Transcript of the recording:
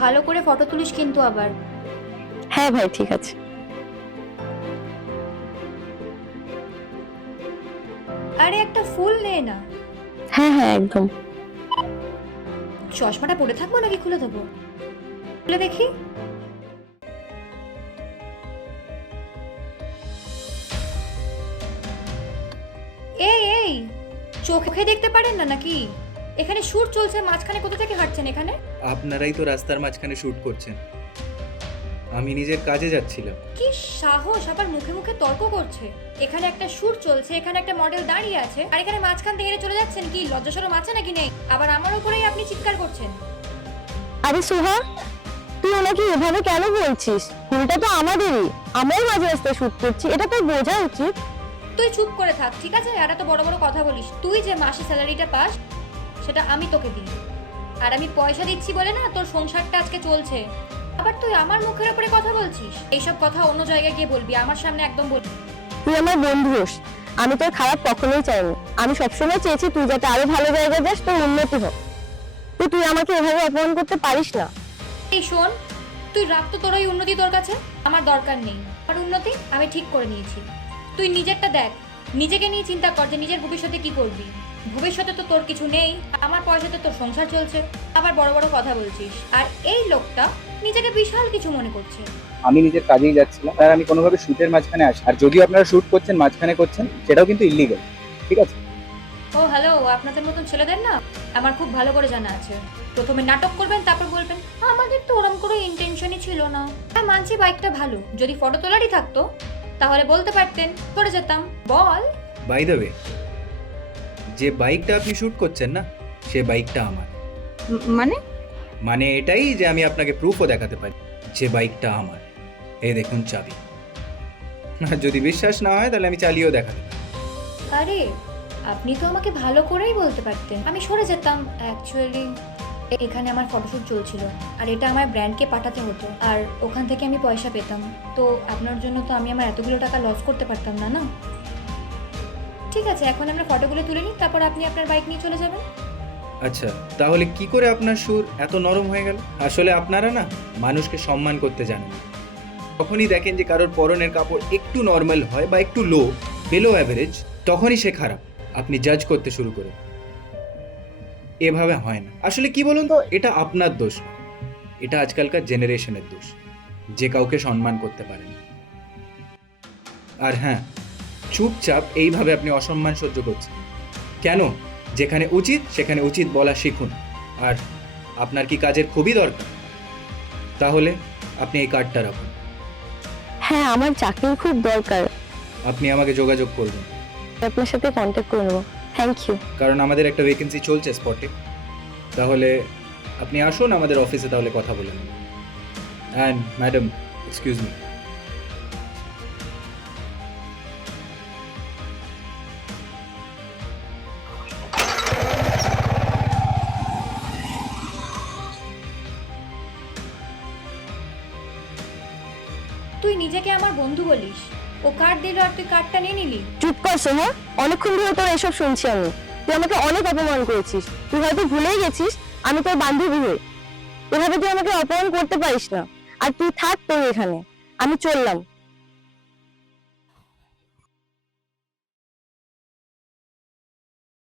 ভালো করে ফটো তুলিস কিন্তু আবার। হ্যাঁ ভাই, ঠিক আছে। আরে একটা ফুল নে না। হ্যাঁ হ্যাঁ, একদম। চশমাটা পরে থাকবো নাকি খুলে দেবো? খুলে দেখি। এই এই, চোখে দেখতে পারেন না নাকি? এখানে শুট চলছে, মাঝখানে কোথা থেকে হাঁটছেন এখানে? আপনারাই তো রাস্তার মাঝখানে শুট করছেন, আমি নিজের কাজে যাচ্ছিলাম। কি সাহস, আবার মুখে মুখে তর্ক করছে। এখানে একটা শুট চলছে, এখানে একটা মডেল দাঁড়িয়ে আছে, আর এখানে মাঝখান থেকে চলে যাচ্ছেন। কি লজ্জা শরম আছে নাকি নেই? আবার আমার উপরেই আপনি চিৎকার করছেন। আরে সোহা, তুই ওনাকে এভাবে কেন বলছিস? ভুলটা তো আমাদেরই, আমরাই মাঝে রাস্তায় শুট করছি, এটা তোর বোঝা উচিত। তুই চুপ করে থাক, ঠিক আছে? আর এত বড় বড় কথা বলিস। তুই যে মাসে স্যালারিটা পাস সেটা আমি তোকে দিই, আর আমি পয়সা দিচ্ছি বলে না তোর সংসারটা আজকে চলছে। আবার তুই আমার মুখের উপরে কথা বলছিস। এইসব কথা অন্য জায়গায় গিয়ে বলবি, আমার সামনে একদম বলবি। তুই আমার বন্ধু হোস, আমি তোর খারাপ কখনোই চাইনি। আমি সবসময় চেয়েছি তুই যাতে আরো ভালো জায়গায় যাস, তোর উন্নতি হোক। তুই আমাকে এভাবে অপমান করতে পারিস না। এই শোন, তুই রাখ তো তোর ওই উন্নতি তোর কাছে, আমার দরকার নেই। আমার উন্নতি আমি ঠিক করে নিয়েছি। তুই নিজেরটা দেখ, নিজেকে নিয়ে চিন্তা কর যে নিজের ভবিষ্যতে কি করবি। ভবিষ্যতে তো তোর কিছু নেই, আমার পয়সাতে তোর সংসার চলছে, আবার বড় বড় কথা বলছিস। আর এই লোকটা নিজেকে বিশাল কিছু মনে করছে। আমি নিজের কাজেই যাচ্ছিলাম, আর আমি কোনোভাবে শুটের মাঝখানে আসি। আর যদিও আপনারা শুট করছেন মাঝখানে করছেন, সেটাও কিন্তু ইল্লিগাল, ঠিক আছে? ও হ্যালো, আপনাদের মতন ছেলেদের না আমার খুব ভালো করে জানা আছে। প্রথমে নাটক করবেন, তারপর বলবেন আমাদের তো ওরম করে ইন্টেনশনই ছিল না। হ্যাঁ মানছি বাইকটা ভালো, যদি ফটো তোলারই থাকতো তাহলে বলতে পারতেন, করে যেতাম। বল। বাই দ্য ওয়ে, যে বাইকটা আপনি শুট করছেন না, সে বাইকটা আমার। মানে? মানে এটাই যে আমি আপনাকে প্রুফও দেখাতে পারি যে বাইকটা আমার। এই দেখুন চাবি। আর যদি বিশ্বাস না হয় তাহলে আমি চালিয়েও দেখাতে পারি। আরে আপনি তো আমাকে ভালো করেই বলতে পারতেন, আমি সরে যেতাম। অ্যাকচুয়ালি এখানে আমার ফটোশ্যুট চলছিল, আর এটা আমার ব্র্যান্ডকে পাঠাতে হতো, আর ওখান থেকে আমি পয়সা পেতাম। তো আপনার জন্য তো আমি আমার এতগুলো টাকা লস করতে পারতাম না, না? ঠিক আছে, এখন আমরা ফটোগুলো তুলে নিই, তারপর আপনি আপনার বাইক নিয়ে চলে যাবেন। আচ্ছা, তাহলে কি করে আপনার সুর এত নরম হয়ে গেল? আসলে আপনারা না মানুষকে সম্মান করতে জানেন। তখনই দেখেন যে কারোর পরনের কাপড় একটু নর্মাল হয় বা একটু বিলো অ্যাভারেজ, তখনই সে খারাপ, আপনি জাজ করতে শুরু করেন। এভাবে হয় না। আসলে কি বলুন তো, এটা আপনার দোষ না, এটা আজকালকার জেনারেশনের দোষ, যে কাউকে সম্মান করতে পারে না। আর হ্যাঁ, চুপচাপ এইভাবে আপনি অসম্মান সহ্য করছেন কেন? যেখানে উচিত সেখানে উচিত বলা শিখুন। আর আপনার কি কাজের খুবই দরকার? তাহলে আপনি এই কার্ডটা রাখুন। হ্যাঁ, আমার চাকরির খুব দরকার। আপনি আমাকে যোগাযোগ করবেন, আপনার সাথে কন্ট্যাক্ট করে নেবো। Thank you. কারণ আমাদের একটা ভ্যাকেন্সি চলছে স্পটে। তাহলে আপনি আসুন আমাদের অফিসে, তাহলে কথা বলে নেব। And madam, excuse me. তুই নিজেকে আমার বন্ধু বলিস, ও কার্ড দিল আর তুই কার্ডটা নিয়ে নিলি। চুপ কর সোহা, অনেকক্ষণ ধরে তোর এসব শুনছি আমি। তুই আমাকে অনেক অপমান করেছিস। তুই হয়তো ভুলেই গেছিস আমি তোর বান্ধবী হই। এভাবে তুই আমাকে অপমান করতে পারিস না। আর তুই থাক তোর এখানে, আমি চললাম।